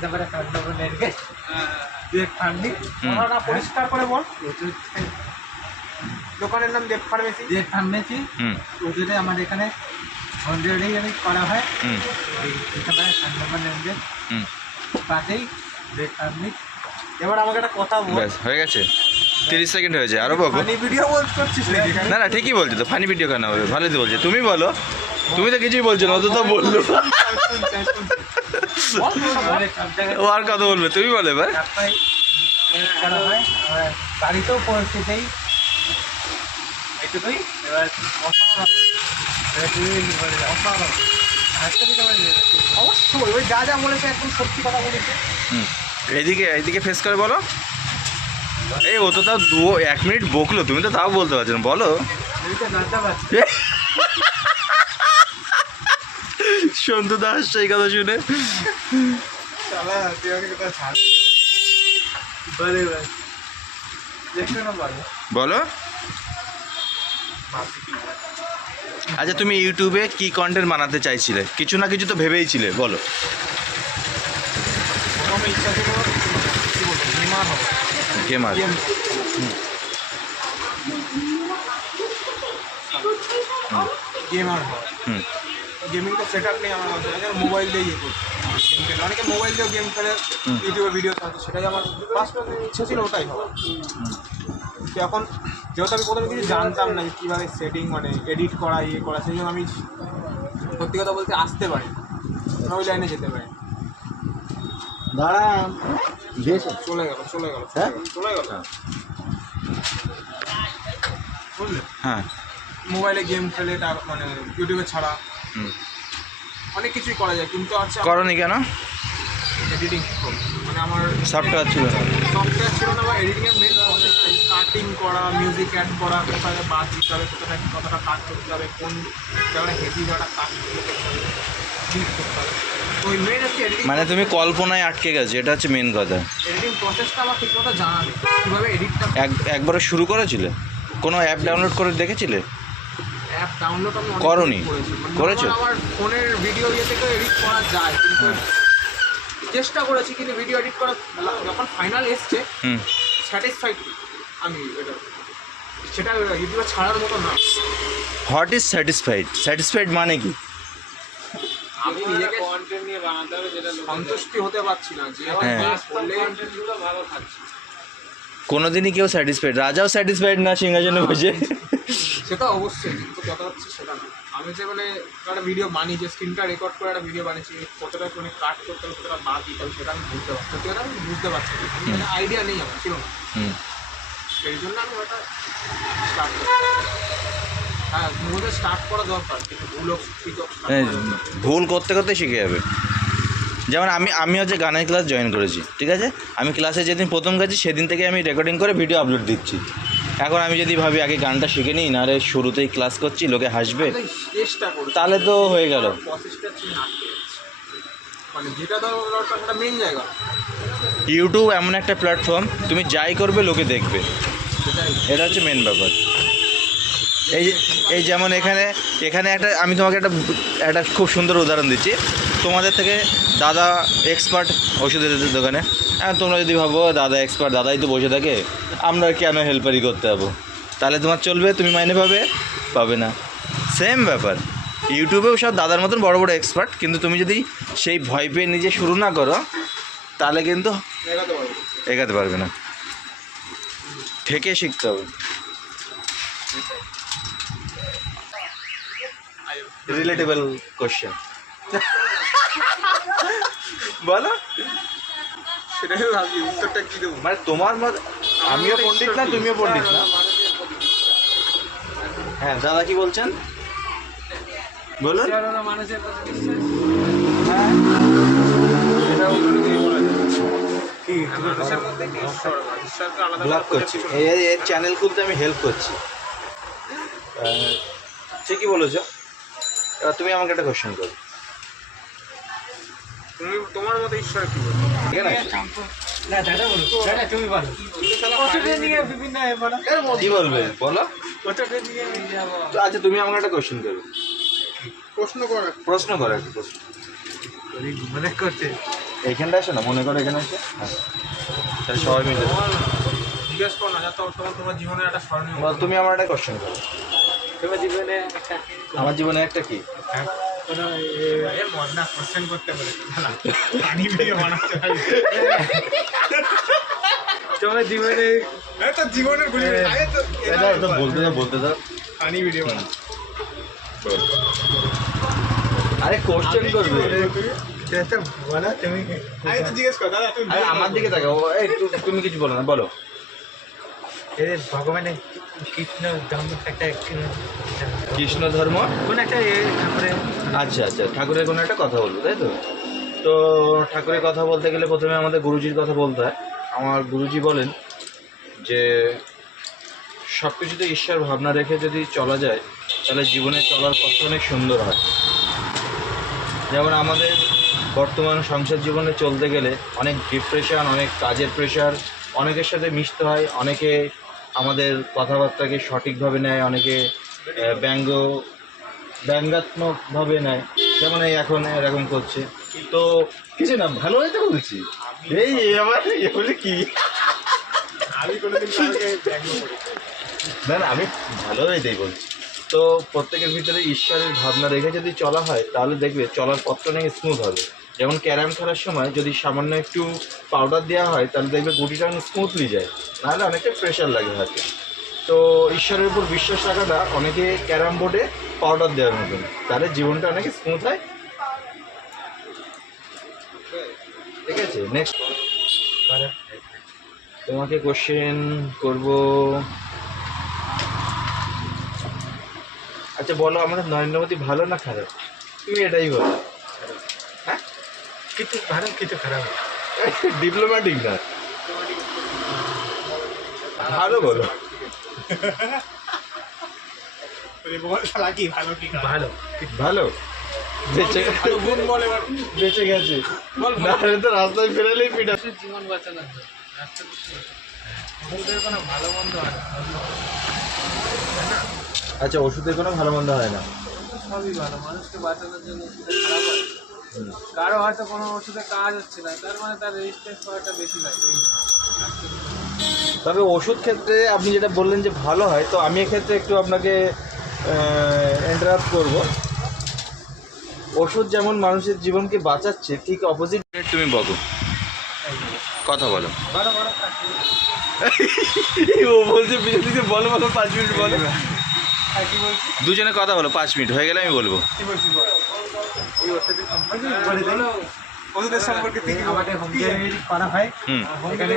তারপরে পরিষ্কার করে বল। দোকানের নাম দেব ফার্মেসি। দেব ফার্মেসি ওজনে আমাদের এখানে হোম করা হয়। পাশেই দেব ফার্মেসি। এবার আমাকে একটা কথা বল। হয়ে গেছে 30 সেকেন্ড হয়েছে, আরো বলবো। ফানি ভিডিও করছিস নাকি? না না ঠিকই বলছো তো, ফানি ভিডিও কেন হবে, ভালোই তো বলছে। তুমি বলো, তুমি তো কিছুই বলছো না, অত তো বললো। ও আর কথা বলবে, তুমি বলো এবার। বাড়িতেও পরিস্থিতি এইটুকুই। এবার অবশ্যই ওই যা যা বলেছে একদম সত্যি কথা বলেছে। এইদিকে এইদিকে ফেস করে বলো। এই ও তো তাও 1 মিনিট বকলো, তুমি তো তাও বলতে পারছো না, বলো। সন্তু দাস সেই কথা শুনে বলো। আচ্ছা তুমি ইউটিউবে কি কন্টেন্ট বানাতে চাইছিলে? কিছু না কিছু তো ভেবেইছিলে, বলো। গেমার। গেমিং তো সেট আপ নেই আমার কাছে, মোবাইল দিয়ে ইয়ে করছি গেম খেলে। অনেকে মোবাইল দিয়েও গেম খেলে, ইউটিউবে ভিডিও ছাড়ছে, সেটাই আমার ফার্স্ট ইচ্ছে ছিল, ওটাই হওয়া। এখন যেহেতু আমি প্রথমে কিছু জানতাম না যে কীভাবে সেটিং মানে এডিট করা ইয়ে করা, সেই জন্য আমি সত্যি কথা বলতে আসতে পারি না, ওই লাইনে যেতে পারি। দাঁড়া চলে গেল বুঝলে? হ্যাঁ মোবাইলে গেম খেলে মানে ইউটিউবে ছাড়া অনেক কিছুই করা যায়, কিন্তু আচ্ছা করনি কেন? এডিটিং মানে আমার সফটওয়্যার ছিল না, বা এডিটিংয়ের মেন কাটিং করা, মিউজিক অ্যাড করা, কোথায় বাদ দিতে হবে, কোথায় কতটা কাট করতে হবে, কোন জায়গাটা হেভি জায়গাটা কাট করতে হবে, ওই মেন হচ্ছে এডিটিং। মানে তুমি কল্পনায় আটকে গেছো, এটা হচ্ছে মেন কথা। এডিটিং প্রসেসটা আমার ঠিক মতো জানা নেই, কীভাবে এডিটটা একবারে শুরু করেছিলে? কোনো অ্যাপ ডাউনলোড করে দেখেছিলে? অ্যাপ ডাউনলোড আমি করনি? করেছো? আমার ফোনের ভিডিও ইয়ে থেকে এডিট করা যায়, কিন্তু চেষ্টা করেছি, কিন্তু ভিডিও এডিট করা যখন ফাইনাল এসছে স্যাটিসফাইড আমি এটা, সেটা ইউটিউবে ছাড়ার মতো না। What is satisfied? স্যাটিসফাইড মানে কি? আমি নিজেকে কন্টেন্ট নিয়ে বানাতে হবে যেটা সন্তুষ্টি হতে পারছি না, যে করলে কন্টেন্টগুলো ভালো থাকছে। কোনোদিনই কেউ স্যাটিসফাইড, রাজাও স্যাটিসফাইড না সিংহাসনে বসে। সেটা অবশ্যই, কিন্তু কথা হচ্ছে সেটা না। আমি যে মানে একটা ভিডিও বানিয়েছি, স্ক্রিনটা রেকর্ড করে একটা ভিডিও বানিয়েছি, কতটা মানে কাট করতে হবে, কতটা বাদ দিতে হবে, সেটা আমি বুঝতে পারছি। সত্যি কথা আমি বুঝতে পারছি না, মানে আইডিয়া নেই আমার, ছিল না। সেই জন্য আমি ওটা স্টার্ট করি। হ্যাঁ, মুভি স্টার্ট করা দরকার, কিন্তু ভুল করতে করতে শিখে যাবে। যেমন আমি হচ্ছে গানের ক্লাস জয়েন করেছি, ঠিক আছে? আমি ক্লাসে যেদিন প্রথম গেছি সেদিন থেকে আমি রেকর্ডিং করে ভিডিও আপলোড দিচ্ছি। এখন আমি যদি ভাবি আগে গানটা শিখে নিই, না রে শুরুতেই ক্লাস করছি, লোকে হাসবে, তাহলে তো হয়ে গেল। মানে যেটা দরকার সেটা মেন জায়গা। ইউটিউব এমন একটা প্ল্যাটফর্ম, তুমি যাই করবে লোকে দেখবে, এটা হচ্ছে মেন ব্যাপার। এই যেমন এখানে একটা আমি তোমাকে একটা খুব সুন্দর উদাহরণ দিচ্ছি। তোমাদের থেকে দাদা এক্সপার্ট ওষুধের দোকানে, হ্যাঁ, তোমরা যদি ভাবো দাদা এক্সপার্ট, দাদাই তো বসে থাকে, আমরা কেন হেল্পারি করতে যাবো? তাহলে তোমার চলবে? তুমি মাইনে পাবে না। সেম ব্যাপার, ইউটিউবেও সব দাদার মতন বড় বড় এক্সপার্ট, কিন্তু তুমি যদি সেই ভয় পেয়ে নিজে শুরু না করো, তাহলে কিন্তু এগাতে পারবে না। থেকে শিখতে হবে। রিলেটেবল কোশ্চেন বলো। সেটাই ভাবছি উত্তরটা কী দেবো। মানে তোমার মত, আমিও পণ্ডিত না, তুমিও পণ্ডিত না। হ্যাঁ, দাদা কি বলছেন বলুন। মানুষের ব্লগ করছি, এর চ্যানেল খুলতে আমি হেল্প করছি। ঠিকই বলেছ। এবার তুমি আমাকে একটা কোশ্চেন করো। তোমার মতো ঈশ্বর কি বলো? কি বলবে বলো। আচ্ছা তুমি আমাকে একটা কোশ্চেন করো। প্রশ্ন করো একটা প্রশ্ন। মনে করছে এইখানটা আসে না, মনে করো এখানে আসে, তাহলে সবাই মিলে। জিজ্ঞেস করো না, যা তোমার জীবনের একটা স্মরণীয় বল, তুমি আমার একটা কোশ্চেন করো। তোমার জীবনে একটা আমার জীবনে একটা কি? কোনো এর মজা কোশ্চেন করতে বলেছে না, পানি ভিডিও বানাতে হয়। তোমার জীবনে এই তো জীবনের গুলি আগে তো এটা তো বলতে দাও। পানি ভিডিও বানাতে আরে কোশ্চেন করবে। চেষ্টা বলো তুমি আগে তো জিজ্ঞেস করো দাদা তুমি আরে আমার দিকে তাকাও, এই তুমি কিছু বলো না, বলো। এই ভগবানের কৃষ্ণ ধর্ম একটা কৃষ্ণ ধর্ম, কোন একটা ঠাকুরের আচ্ছা আচ্ছা, ঠাকুরের কোনো একটা কথা বলবো, তাই তো? তো ঠাকুরের কথা বলতে গেলে প্রথমে আমাদের গুরুজির কথা বলতে হয়। আমার গুরুজি বলেন যে সব কিছুতে ঈশ্বর ভাবনা রেখে যদি চলা যায় তাহলে জীবনে চলার পথটা অনেক সুন্দর হয়। যেমন আমাদের বর্তমান সংসার জীবনে চলতে গেলে অনেক ডিপ্রেশন, অনেক কাজের প্রেশার, অনেকের সাথে মিশতে হয়, অনেকে আমাদের কথাবার্তাকে সঠিকভাবে নেয়, অনেকে ব্যঙ্গাত্মকভাবে নেয়, যেমন এই এখন এরকম করছে। তো কিছু না, ভালো হয়তো বলছি, এই আবার বলে কি, আমি কোনোদিন কাউকে ব্যঙ্গ করি না না, আমি ভালো হয়েই বলছি। তো প্রত্যেকের ভিতরে ঈশ্বরের ভাবনা রেখে যদি চলা হয় তাহলে দেখবে চলার পথটা অনেক স্মুথ হবে। যেমন ক্যারাম খেলার সময় যদি সামান্য একটু পাউডার দেওয়া হয় তাহলে দেখবে গুটিটা অনেক স্মুথলি যায়, নাহলে অনেকটা প্রেশার লাগে হাতে। তো ঈশ্বরের উপর বিশ্বাস রাখাটা অনেকে ক্যারাম বোর্ডে পাউডার দেওয়ার মতন, তাহলে জীবনটা অনেক স্মুথ হয়। ঠিক আছে, নেক্সট তোমাকে কোশ্চেন করব। আচ্ছা বলো, আমাদের নরেন্দ্র মোদী ভালো না খারাপ? তুমি এটাই বলো। হ্যাঁ, কিছু ভালো কিছু খারাপ ডিপ্লোম্যাটিক না, ভালো বলো। তুমি বল শালা কি ভালো কি খারাপ? ভালো ভালো বেঁচে ভালো গুণ বল এবার বেঁচে গেছে, বল না হলে তো রাস্তায় ফেরালেই পিটা। জীবন বাঁচানোর জন্য ওদের কোনো ভালো মন্দ হয় না, আচ্ছা, ওষুধের কোনো ভালো মন্দ হয় না। সবই ভালো, মানুষকে বাঁচানোর জন্য ওষুধে খারাপ হয়। কারো হয়তো কোনো ওষুধে কাজ হচ্ছে না, তার মানে তার রেজিস্ট্যান্স করাটা বেশি লাগবে। তবে ওষুধ ক্ষেত্রে আপনি যেটা বললেন যে ভালো হয়, তো আমি এক্ষেত্রে একটু আপনাকে ইন্টারাপ্ট করব। ওষুধ যেমন মানুষের জীবনকে বাঁচাচ্ছে, ঠিক অপোজিট তুমি বলো, কথা বলো। ও বলছে পিছন দিকে বলো বলো, 5 মিনিট বলো, কি বলছি দুজনে কথা বলো, 5 মিনিট হয়ে গেলে আমি বলবো। কি বলছি বল এই ওষুধের সম্পর্কে বলে দিই ওষুধের সম্পর্কে তুই কি আমাদের হোম ডেলিভারি করা হয় হুম। এখানে